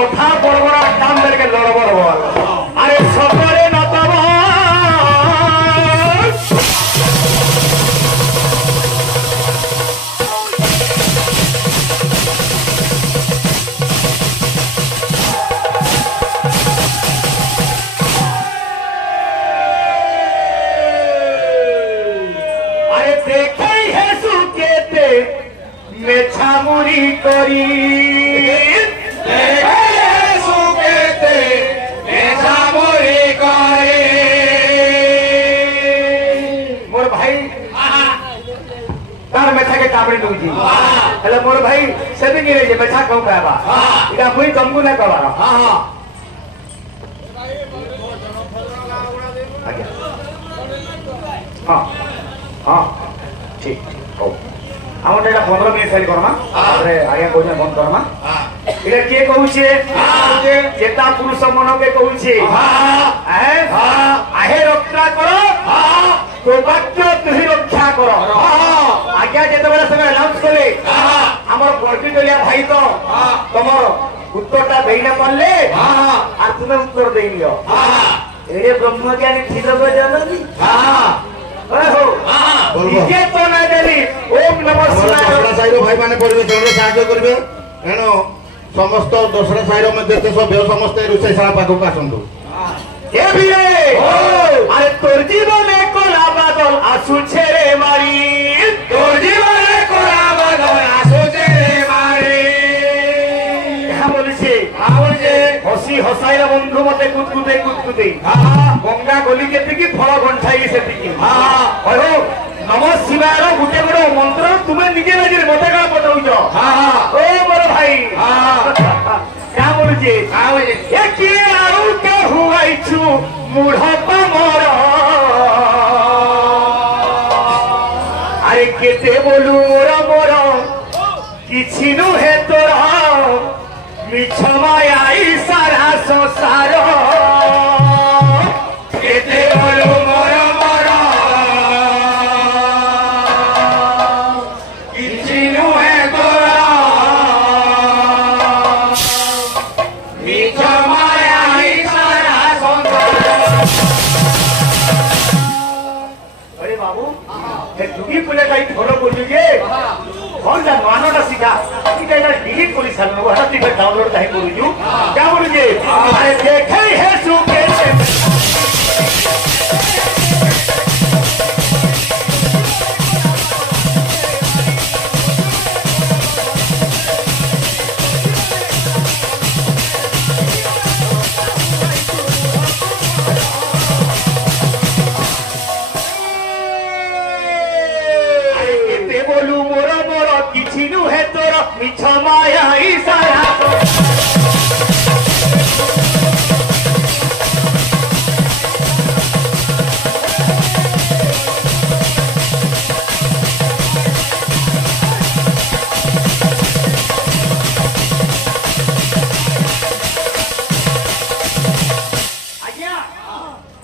কথা বড় বড় কাম বেরকে লড় বড় বড় আরে সকলে নতব আরে দেখাই হে সুকেতে মেছামুরি করি मोर भाई तार मेथा के काबड़ी दूजी हेलो मोर भाई सभी गिरे जे मेथा कहू कहबा इका मुई तुमको ना कहबा हां हां हां हां ठीक ओ हमर एटा 15 मिनिट सारी करमा अरे आगे कोने बंद करमा इला के कहूछे चेता पुरुष मन के कहूछे हां हां आहे रक्षा करो हां सौभाग्य तुही रक्षा करो आज्ञा जेते बेला समय अनाउंस करे हमर बर्ती दलिया भाई तो तमर उत्तरटा देइना पड़ले आ तुमे उत्तर देइलियो एरे ब्रह्मज्ञानी ठीक हो जाननी हो ये तो ना देली ओम नमः शिवाय दसरा साईरो भाई माने पड़बे जरूर साहाय्य करबे एनो समस्त दसरा साईरो मध्ये सभ्य समस्त रुचैशाला पाखक आसंतु ए बिए अरे तोर जीवने कोला बादल आसुछे रे मारी तोर जीवने कोला बादल आसुछे रे मारी कहा बोलिছে हसी हसाइला बंधु मते कुतकुते कुतकुते गंगा गली जेतिकी फल गंठाई सेतिकी हो नमः शिवाय गुटे बड़ मंत्र तुमे निजे निजे मते का बताउछ ओ मोर भाई क्या बोलुछे ए की आउ के हुआइछु मूढ़ मोर अरे केते बोलू मोर मोर किछि नुहे तोर मिछ माया सारा संसार केते बोलू मोर मोर किछि नुहे तोर मिछ माया सारा संसार अरे बाबू हे जुगी पुले काई थोड़ो बोलू के कौन सा मानोटा सीखा इटा इटा डिलीट करी सामने वो हटा फिर डाउनलोड काहे करू छु क्या बोलू जे अरे देखे है सुके मिछ माया सारा आज्ञा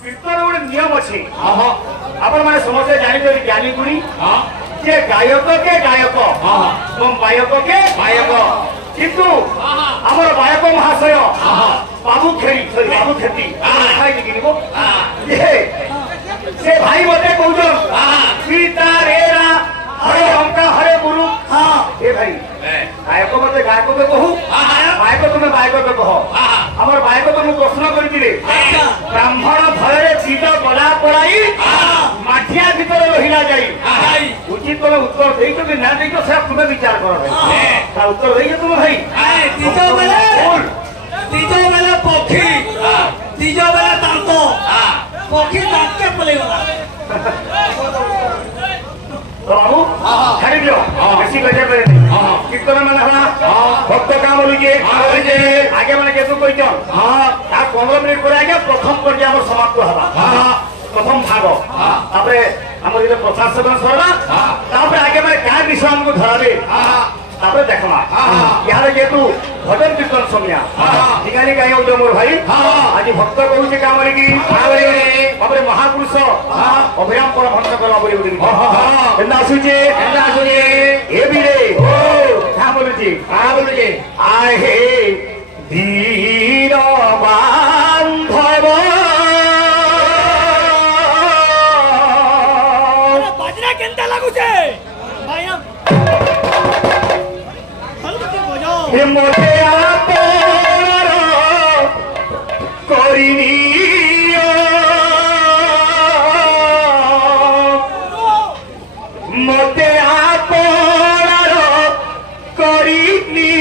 कीर्तन गोटे नियम अच्छे आपण मैंने समझे जानी ज्ञानी गुणी जे गायक के गायक এবং গায়ক কে গায়ক কিন্তু আমার গায়ক মহাশয় বাবু খেড়ি বাবু খেতি খাই কি নিব সে ভাই মতে কହୁছন সীতা রেরা হরে লঙ্কা হরে গুরু এ ভাই গায়ক মতে গায়ক কে কহু গায়ক তুমি গায়ক কে কহ আমার গায়ক তুমি প্রশ্ন করিছিলে ব্রাহ্মণ ভୟରେ চিত গলা পড়াই মাঠিয়া ভিতরে রহিলা যাই उचित तुम्हें उत्तर देइतो कि ना देइतो से तुम्हें विचार करो भाई ता उत्तर देइयो तुम भाई तीजो बेले पक्षी तीजो बेले दांत पक्षी दांत के पले गला तो बाबू छाड़ी दियो ऐसी गजे पे कीर्तन माने हला भक्त का बोलिए आगे माने केतु कहितो ता 15 मिनिट पर आगे प्रथम पर्याय हमर समाप्त हबा प्रथम भाग तापरे हमर इले प्रशासन सरला तापरे आगे माने क्या विषय हमको धराबे तापरे देखमा यार जेतु भजन कीर्तन समया ठिकानी काई हो मोर भाई आज भक्त कहूचे का मरे की बाबरे महापुरुष अभिराम पर भक्त करला बोली बोली एंदा आसुचे ए बिरे ओ का बोलुची आए हे धी মতে আপন করিনি মতে আপন করিনি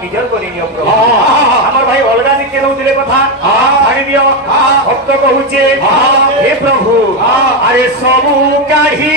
निजर कर आमर भाई अलग दिखे नौले कथा छाड़ी दियो भक्त कहूचे हे प्रभु अरे सबू काढ़ी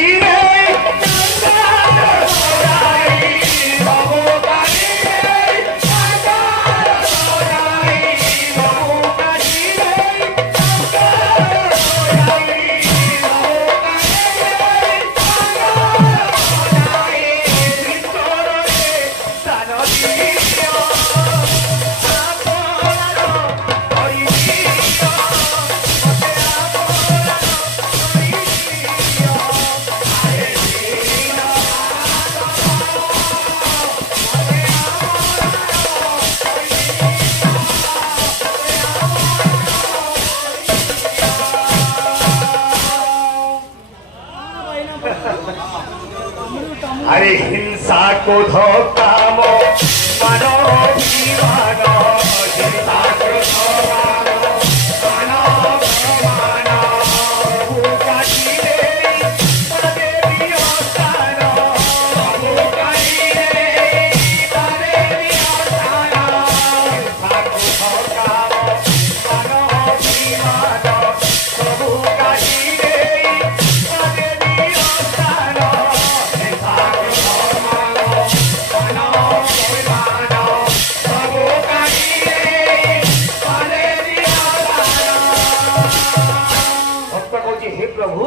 अरे हिंसा को धोखा मो मानो दीवाना हिंसा को धोखा मो मानो मानो भूखा जीरे तने बियोसाना भूखा जीरे तने बियोसाना हिंसा को धोखा मो मानो दीवाना भूखा जीरे तने बियोसाना प्रभु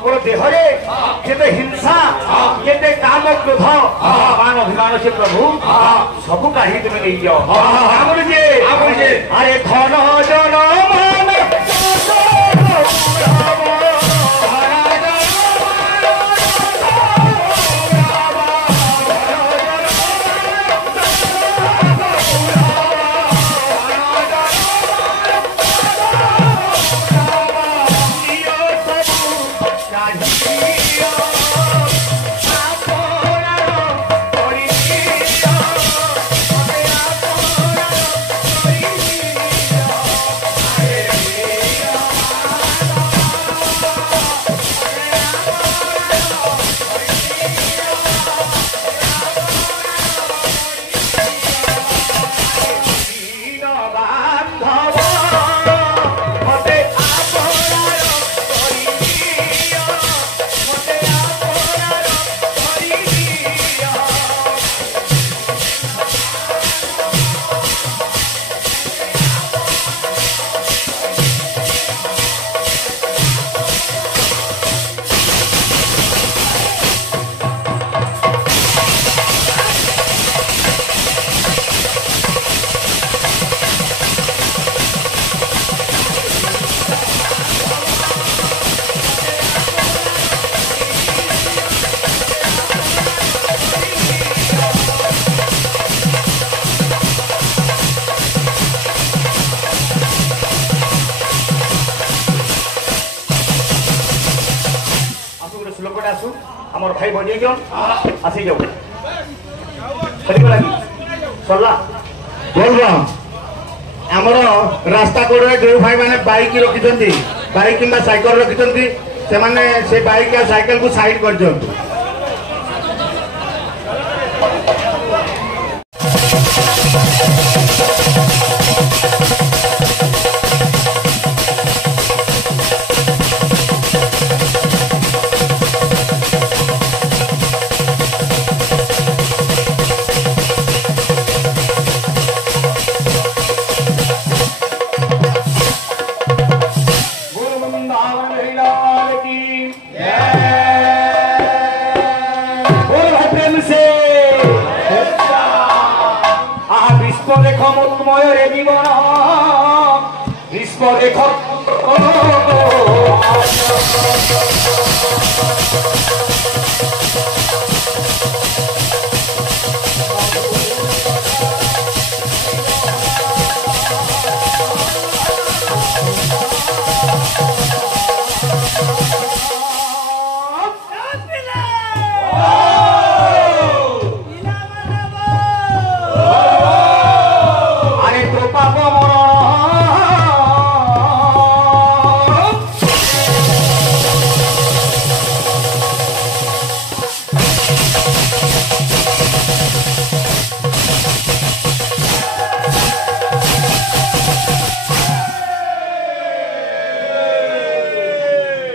मोर देहरे केते हिंसा केते काम क्रोध मान अभिमान से प्रभु सब काढ़ी तुम नहीं जाओ अरे धन जन मान आमर भाई बजे क्यों आसी जाओ लगी सरला बोल रहा आमर रास्ता कोड़े जो भाई मैंने बाइक रखी बाइक कि साइकिल रखी से बाइक या साइकिल को साइड कर दियंतु। देखो मुक्मय रे जीवन विश्व देखो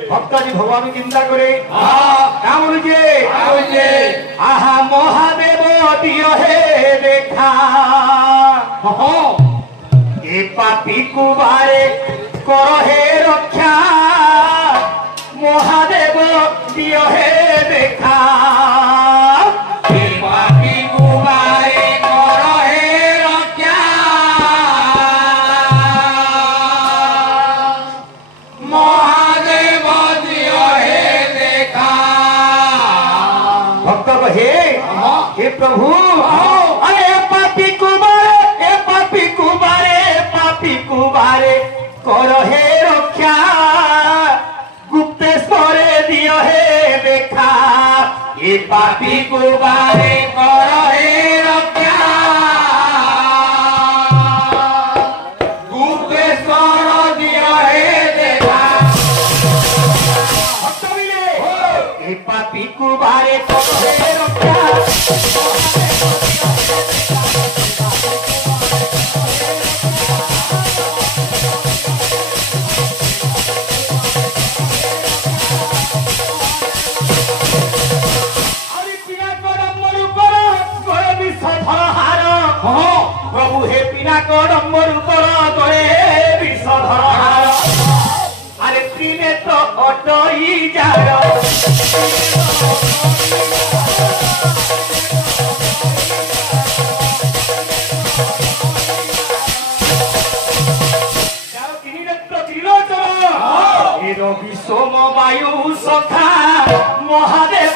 भक्ताजी भगवान चिंता करे आहा महादेव दियो हे देखा ए पापी कुबारे कर हे रक्षा महादेव दियो हे देखा ए पापी कुबारे कर हे रक्षा महादेव दियो हे देखा। भक्त कहे हे प्रभु अरे पापी कुबारे कर हे रक्षा गुप्तेश्वरे दियो हे देखा ये पापी कुबारे कर हे रक्षा गुप्तेश्वर दियो हे देखा। भक्त मिले ये पापी कुबारे कर हे रक्षा प्रभु हे पिना कड़म्बर गए विषधर अरे त्रिने तो अटई जार रवि सोम वायु सखा महादेव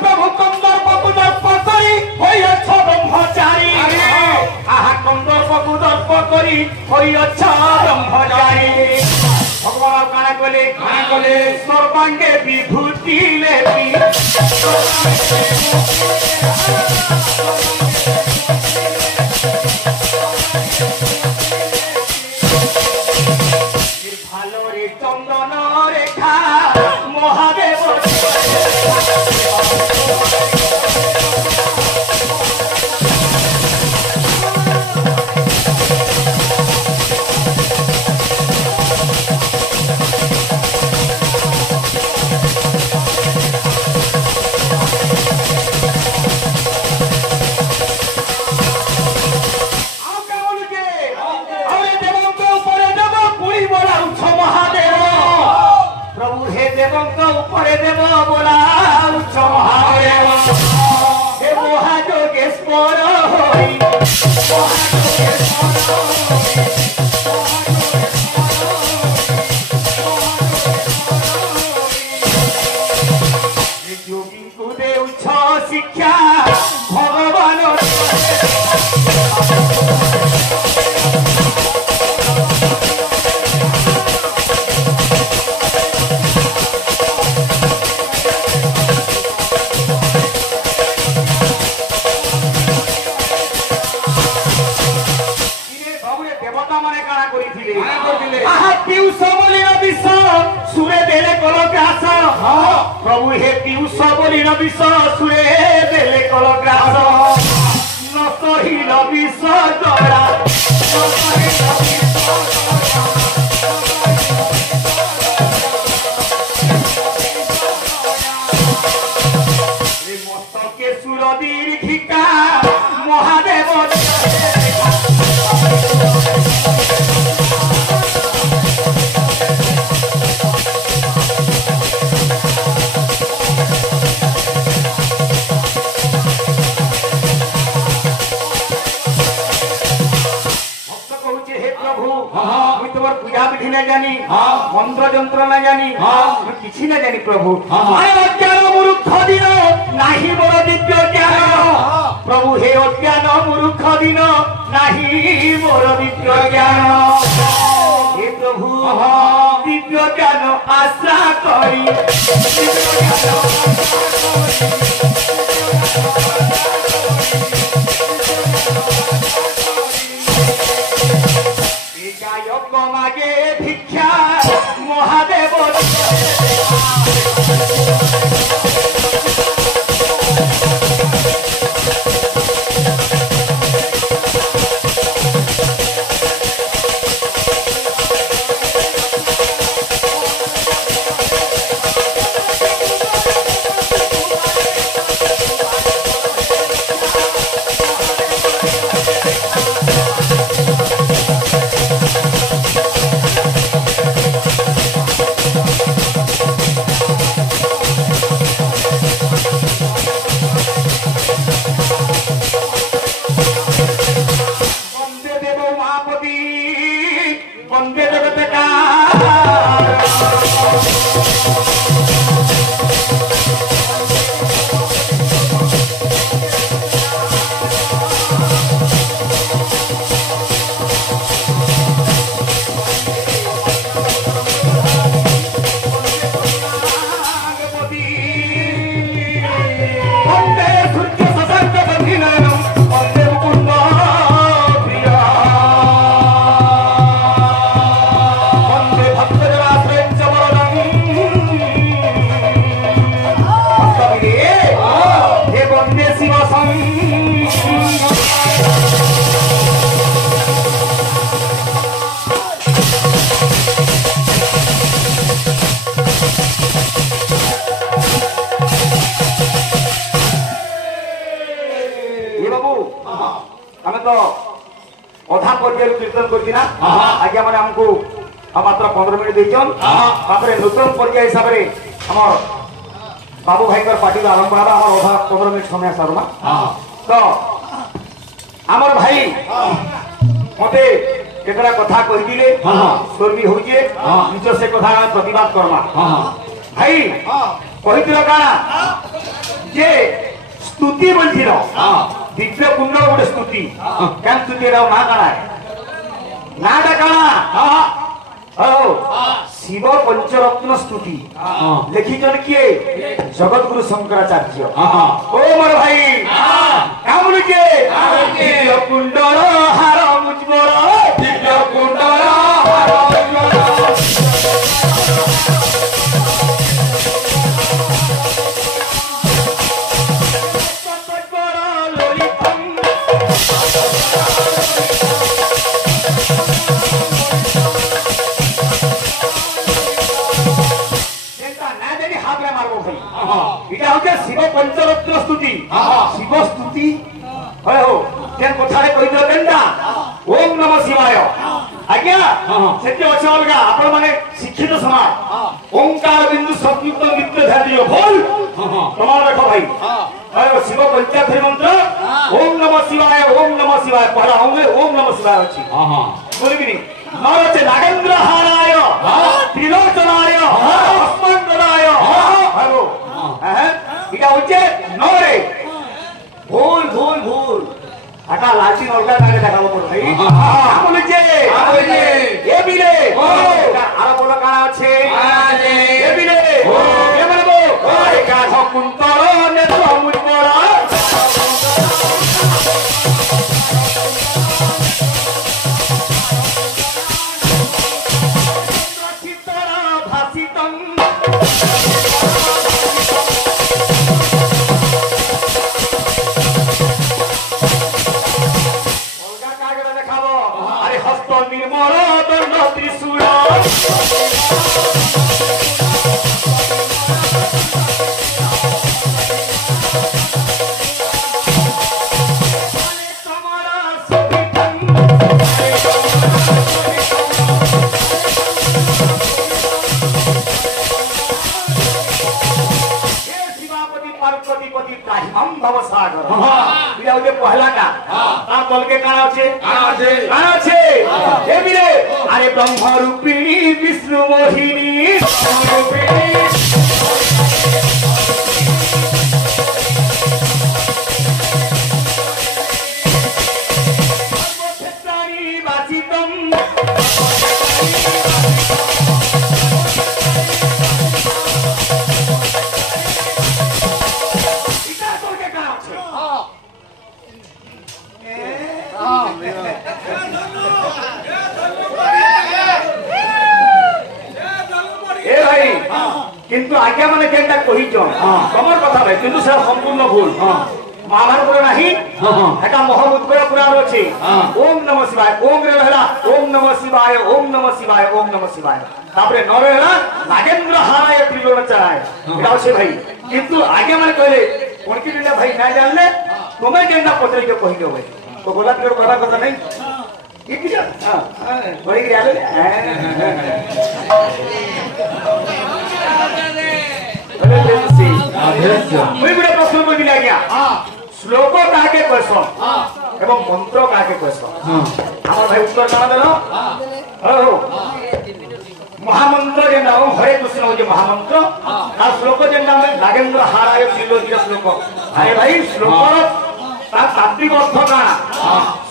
प्रभु कंदर बकुदर्प करी होइछ ब्रह्मचारी आहा कंदर बकुदर्प करी होइछ ब्रह्मचारी। भगवान काना कले सर्वांगे विभूति लेपी भालो रे चंदन रेखा महादेव देव बोला महादेव हे महाजोगेश्वर होई जोगी को देउछ शिक्षा भगवान प्रभु हे पीयूष बोली विष सुरे देले कलग्रास न सहिल विष जरा मस्तके सुर दीर्घिका महादेव पूजा विधि न जानी मंत्र जंत्र न जानी किसी न जानी प्रभु अज्ञान मूर्ख दिन नाही मोर दिव्य ज्ञान प्रभु हे अज्ञान मूर्ख दिन नाही मोर दिव्य ज्ञान हे प्रभु दिव्य ज्ञान आशा करी मागे भिक्षा महादेव कीर्तन करना आज्ञा मैंने आमको मात्र 15 मिनट देचन नूतन पर्याय हिसाब से बाबू भाई पार्टी आरंभ होगा अधा 15 मिनट समय सारमा तो आमर भाई मत केतरा कथा कही स्वर भी होचे निज से कथा प्रतिवाद करमा भाई कही काना जे स्तुति बोलथिल दिव्य कुंड गोटे स्तुति क्या स्तुति ना काना नाटा काना शिव पंचरत्न स्तुति लिखिछन किए जगत गुरु शंकराचार्य ओ मोर भाई क्या बोलुचे दिव्य कुंडर हार मुजबर दिव्य कुंडर हार मुजबर शिव पंचरत्न स्तुति शिव स्तुति कथा ओम नमः शिवाय आज्ञा से अच्छे अलगा आपण माने शिक्षित समाज ओंकार बिंदु संयुक्त नित्य धार्य बोल प्रमाण रखो भाई अरे शिव पंचाक्षरी मंत्र ओम नमः शिवाय पहला ओम नमः शिवाय अच्छी बोलिबिनी नरचे नागेंद्र हाराय त्रिलोचनाय अस्मंगलाय हेलो इटा उच्चे नरे भूल भूल भूल আটা লাচিন অলগা কাকে দেখাবো বল ভাই বলেছে এ বিলে আর বলো কারা আছে এ বিলে এ বলবো আরে কাঠ কুন্তল নে তো মুই পড়া চিত্তরা ভাসিতং হস্ত নির্মল দণ্ড ত্রিশূল পার্বতীপতি কাহিমাম ভবসাগর এটা হচ্ছে পহলাটা তার বলকে কারা আছে এবিরে আরে ব্রহ্মরূপিণী বিষ্ণু মোহিনী সর্বক্ষেত্রাণি বাচিতম কিন্তু আজ্ঞা মানে যেটা কহিছ তোমার কথা ভাই কিন্তু সেটা সম্পূর্ণ ভুল মহাভারত নাহি এটা মহাভূতপুর পুরাণ আছে ওম নম শিবায় ওম রে হলা ওম নম শিবায় ওম নম শিবায় ওম নম শিবায় তারপরে নরে হলা নাগেন্দ্র হারায় ত্রিলোক চায় এটা আছে ভাই কিন্তু আজ্ঞা মানে কইলে কোন কি দিলে ভাই না জানলে তুমি যেটা পত্রে কে কহিল ভাই তো গোলাপ করে কথা নাই কি কি হ্যাঁ বড়ি গেল শ্লোক কাকে কৈছ এবং মন্ত্র কাকে কৈছ আমার ভাই উত্তর জানা দেন মহামন্ত্র যে নাম হরে কৃষ্ণ হচ্ছে মহামন্ত্র আর শ্লোক যে নাম নাগেন্দ্র হারায় ত্রিলোকীয় শ্লোক আরে ভাই শ্লোক তার তাত্ত্বিক অর্থ কাଣା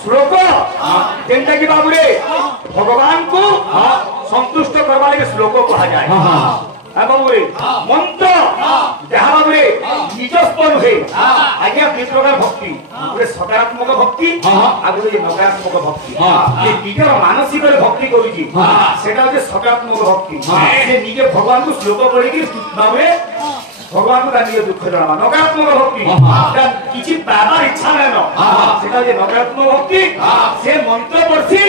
শ্লোক যেটা কি বাবুরে ভগবান কু সন্তুষ্ট করবার লাগে শ্লোক কহা যায় বাবুরে মন্ত্র যাহা বাবুরে নিজস্ব নুহে আজ্ঞা দুই প্রকার ভক্তি গোটে সকারাত্মক ভক্তি আর গোটে নকারাত্মক ভক্তি যে নিজের মানসিক ভক্তি করুছি সেটা হচ্ছে সকারাত্মক ভক্তি যে নিজে ভগবানকে শ্লোক করিকি বাবুরে ভগবান তার নিজের দুঃখ জানা নকারাত্মক ভক্তি কিছু পাবার ইচ্ছা নেন সেটা হচ্ছে নকারাত্মক ভক্তি সে মন্ত্র পড়ছি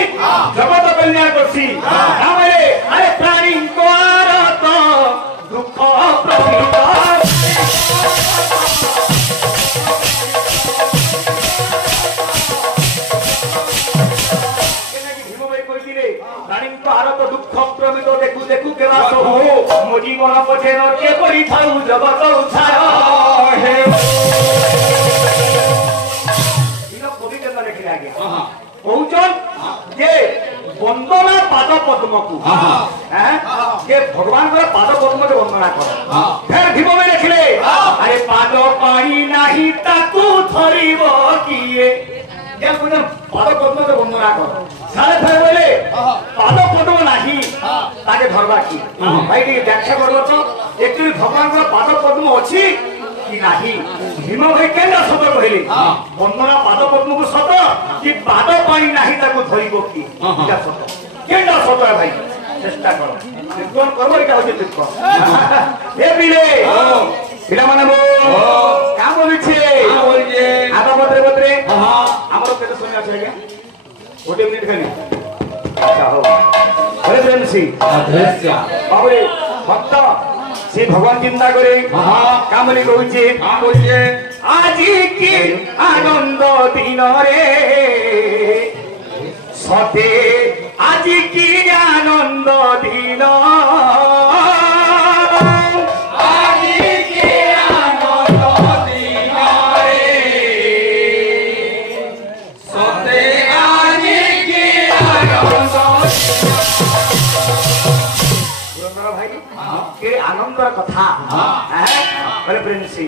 জগত কল্যাণ করছি আরে প্রাণী দুঃখ প্রকৃত দুঃখ প্রমিত দেখু দেখু কেবা সহু মো জীবন পথে নকে করি থাউ জগত উদ্ধার হে কবি কেন লেখিলে আগে কৌচন যে বন্দনা পাদ পদ্মকু যে ভগবান পাদ পদ্মকে বন্দনা করে ফের ভীমে লেখিলে আরে পাদ পাই নাহি তাকু ধরিব কিয়ে পাদ পদ্মকে বন্দনা কর সাড়ে ফের বলে পাদ পদ্ম নাহি তাকে ধরবা কি ভাই ଟିକେ ব্যাখ্যা করব তো একচুয়ালি ভগবানଙ୍କର পাদ পদ্ম ଅଛି কি নাহি ভীম ভাই কেন সত কহিলে বন্দনা পাদ পদ্মକୁ সত কি পাদ পাই নাহি তাକୁ ধরিব কি এটা সত কেন সত ভাই চেষ্টা কর কোন করব এটা হচ্ছে ঠিক এ বিলে পিলা মানে কা বলছে আগা বদরে বদরে আমার কেতে শুনে আছে আজ্ঞা গোটে মিনিট খালি আচ্ছা হো হরে প্রেমসি বাবুরে ভক্ত সে ভগবান চিন্তা করে কামলি কইছে আজি কি আনন্দ দিন রে সতে আজি কি আনন্দ দিন আনন্দর কথা হ্যাঁ প্রেমসি